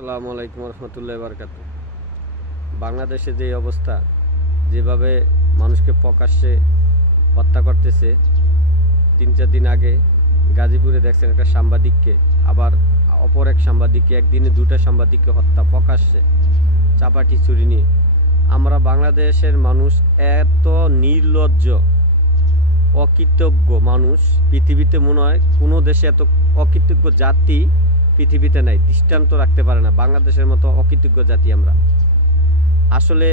আসসালামু আলাইকুম রহমতুল্লাহ বারকাত বাংলাদেশে যে অবস্থা, যেভাবে মানুষকে প্রকাশ্যে হত্যা করতেছে, তিন চার দিন আগে গাজীপুরে দেখছেন একটা সাংবাদিককে, আবার অপর এক সাংবাদিককে, একদিনে দুটা সাংবাদিককে হত্যা প্রকাশ্যে, চাপাটি চুরি নিয়ে। আমরা বাংলাদেশের মানুষ এত নির্লজ্জ, অকৃতজ্ঞ মানুষ, পৃথিবীতে মনে হয় কোনো দেশে এত অকৃতজ্ঞ জাতি পৃথিবীতে নাই, দৃষ্টান্ত রাখতে পারে না, বাংলাদেশের মতো অকৃতজ্ঞ জাতি আমরা। আসলে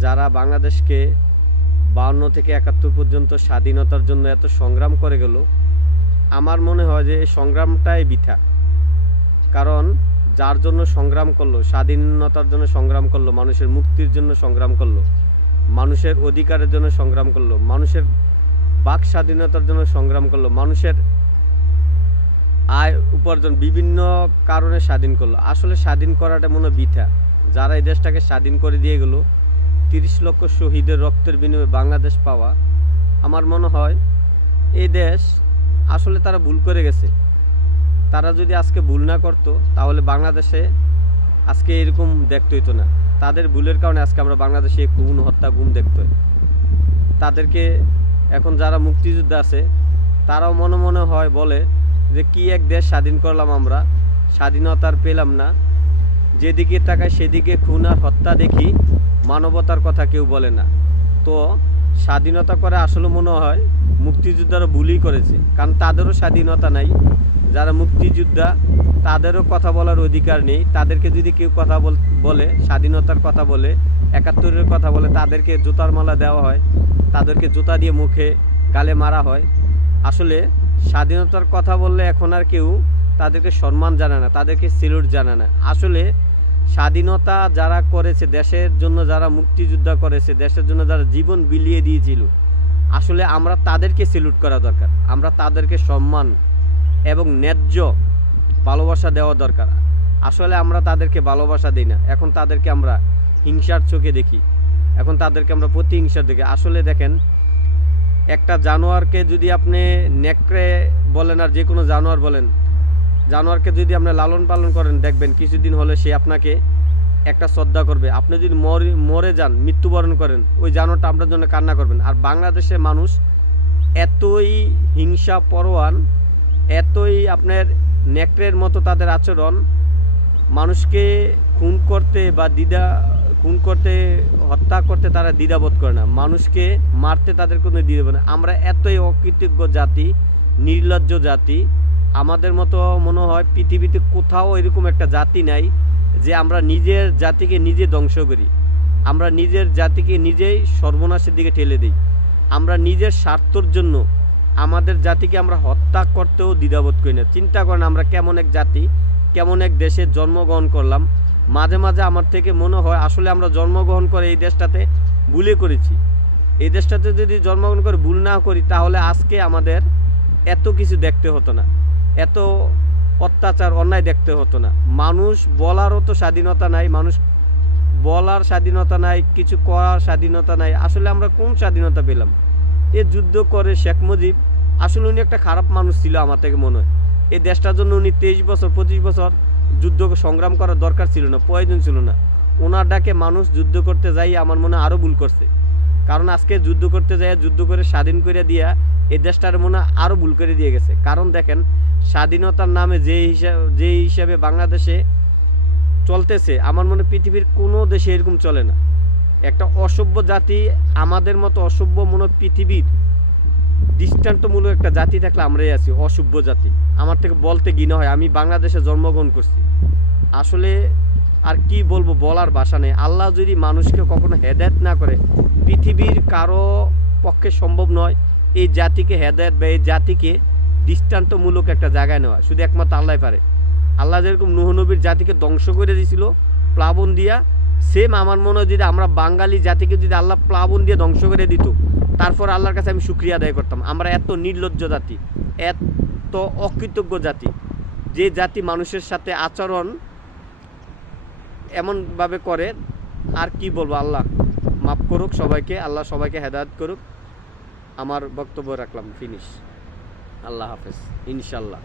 যারা বাংলাদেশকে বাউন্ন থেকে একাত্তর পর্যন্ত স্বাধীনতার জন্য এত সংগ্রাম করে গেল, আমার মনে হয় যে সংগ্রামটাই বৃথা। কারণ যার জন্য সংগ্রাম করল, স্বাধীনতার জন্য সংগ্রাম করল, মানুষের মুক্তির জন্য সংগ্রাম করল, মানুষের অধিকারের জন্য সংগ্রাম করল, মানুষের বাক স্বাধীনতার জন্য সংগ্রাম করল, মানুষের আয় উপার্জন বিভিন্ন কারণে স্বাধীন করল। আসলে স্বাধীন করাটা মনে বৃথা। যারা এই দেশটাকে স্বাধীন করে দিয়ে গেল, তিরিশ লক্ষ শহীদের রক্তের বিনিময়ে বাংলাদেশ পাওয়া, আমার মনে হয় এই দেশ আসলে তারা ভুল করে গেছে। তারা যদি আজকে ভুল না করতো, তাহলে বাংলাদেশে আজকে এরকম দেখতে হইতো না। তাদের ভুলের কারণে আজকে আমরা বাংলাদেশে খুন হত্যা গুম দেখতে তাদেরকে এখন যারা মুক্তিযোদ্ধা আছে, তারাও মনে মনে হয় বলে যে কি এক দেশ স্বাধীন করলাম আমরা, স্বাধীনতার পেলাম না। যেদিকে তাকায় সেদিকে খুন আর হত্যা দেখি, মানবতার কথা কেউ বলে না। তো স্বাধীনতা করে আসলে মনে হয় মুক্তিযোদ্ধারা ভুলই করেছে, কারণ তাদেরও স্বাধীনতা নাই। যারা মুক্তিযোদ্ধা, তাদেরও কথা বলার অধিকার নেই। তাদেরকে যদি কেউ কথা বল, স্বাধীনতার কথা বলে, একাত্তরের কথা বলে, তাদেরকে জুতার মালা দেওয়া হয়, তাদেরকে জুতা দিয়ে মুখে গালে মারা হয়। আসলে স্বাধীনতার কথা বললে এখন আর কেউ তাদেরকে সম্মান জানে না, তাদেরকে সিলুট জানে না। আসলে স্বাধীনতা যারা করেছে, দেশের জন্য যারা মুক্তিযোদ্ধা করেছে, দেশের জন্য যারা জীবন বিলিয়ে দিয়েছিল, আসলে আমরা তাদেরকে সেলুট করা দরকার। আমরা তাদেরকে সম্মান এবং ন্যায্য ভালোবাসা দেওয়া দরকার। আসলে আমরা তাদেরকে ভালোবাসা দিই না। এখন তাদেরকে আমরা হিংসার চোখে দেখি। এখন তাদেরকে আমরা প্রতিহিংসা দেখি। আসলে দেখেন একটা জানোয়ারকে যদি আপনি নেকড়ে বলেন আর যে কোনো জানোয়ার বলেন, জানোয়ারকে যদি আপনি লালন পালন করেন, দেখবেন কিছুদিন হলে সে আপনাকে একটা শ্রদ্ধা করবে। আপনি যদি মরে মরে যান, মৃত্যুবরণ করেন, ওই জানোয়ারটা আপনার জন্য কান্না করবেন। আর বাংলাদেশের মানুষ এতই হিংসা পরোয়ান, এতই আপনার নেকড়ের মতো তাদের আচরণ, মানুষকে খুন করতে বা দ্বিধা খুন করতে, হত্যা করতে তারা দ্বিধাবোধ করে না। মানুষকে মারতে তাদের কোনো দ্বিধাবোধ না। আমরা এতই অকৃতজ্ঞ জাতি, নির্লজ্জ জাতি, আমাদের মতো মনে হয় পৃথিবীতে কোথাও এরকম একটা জাতি নাই যে আমরা নিজের জাতিকে নিজে ধ্বংস করি। আমরা নিজের জাতিকে নিজেই সর্বনাশের দিকে ঠেলে দিই। আমরা নিজের স্বার্থর জন্য আমাদের জাতিকে আমরা হত্যা করতেও দ্বিধাবোধ করি না। চিন্তা করেন আমরা কেমন এক জাতি, কেমন এক দেশে জন্মগ্রহণ করলাম। মাঝে মাঝে আমার থেকে মনে হয় আসলে আমরা জন্মগ্রহণ করে এই দেশটাতে ভুলে করেছি। এই দেশটাতে যদি জন্মগ্রহণ করে ভুল না করি, তাহলে আজকে আমাদের এত কিছু দেখতে হতো না। এত অত্যাচার, অন্যায় দেখতে হতো না। মানুষ বলারও তো স্বাধীনতা নাই, মানুষ বলার স্বাধীনতা নাই, কিছু করার স্বাধীনতা নাই। আসলে আমরা কোন স্বাধীনতা পেলাম? এ যুদ্ধ করে শেখ মুজিব, আসলে উনি একটা খারাপ মানুষ ছিল আমার থেকে মনে হয়। এই দেশটার জন্য উনি তেইশ বছর, পঁচিশ বছর যুদ্ধ সংগ্রাম করার দরকার ছিল না, প্রয়োজন ছিল না। ওনার ডাকে মানুষ যুদ্ধ করতে যাই আমার মনে আরও ভুল করছে। কারণ আজকে যুদ্ধ করতে যাই যুদ্ধ করে স্বাধীন করে দিয়া এই দেশটার মনে আরও ভুল করে দিয়ে গেছে। কারণ দেখেন, স্বাধীনতার নামে যে হিসাব যে হিসাবে বাংলাদেশে চলতেছে, আমার মনে পৃথিবীর কোনো দেশে এরকম চলে না। একটা অসভ্য জাতি, আমাদের মতো অসভ্য মনে পৃথিবীর দৃষ্টান্তমূলক একটা জাতি থাকলে আমরাই আছি, অসভ্য জাতি। আমার থেকে বলতে গিয়ে হয়, আমি বাংলাদেশে জন্মগ্রহণ করছি। আসলে আর কি বলব বলার ভাষা নেই। আল্লাহ যদি মানুষকে কখনো হেদায়ত না করে, পৃথিবীর কারও পক্ষে সম্ভব নয় এই জাতিকে হেদায়ত বা এই জাতিকে দৃষ্টান্তমূলক একটা জায়গায় নেওয়া। শুধু একমাত্র আল্লাহ পারে। আল্লাহ যেরকম নুহ নবীর জাতিকে ধ্বংস করে দিয়েছিল প্লাবন দিয়া সেম আমার মনে হয় যদি আমরা বাঙালি জাতিকে যদি আল্লাহ প্লাবন দিয়ে ধ্বংস করে দিত তারপর আল্লাহর কাছে আমি সুক্রিয়া আদায় করতাম। আমরা এত নির্লজ্জ জাতি, এত অকৃতজ্ঞ জাতি, যে জাতি মানুষের সাথে আচরণ এমনভাবে করে, আর কি বলব আল্লাহ, মাফ করুক সবাইকে, আল্লাহ সবাইকে হেদায়ত করুক। আমার বক্তব্য রাখলাম ফিনিশ আল্লাহ হাফেজ ইনশাল্লাহ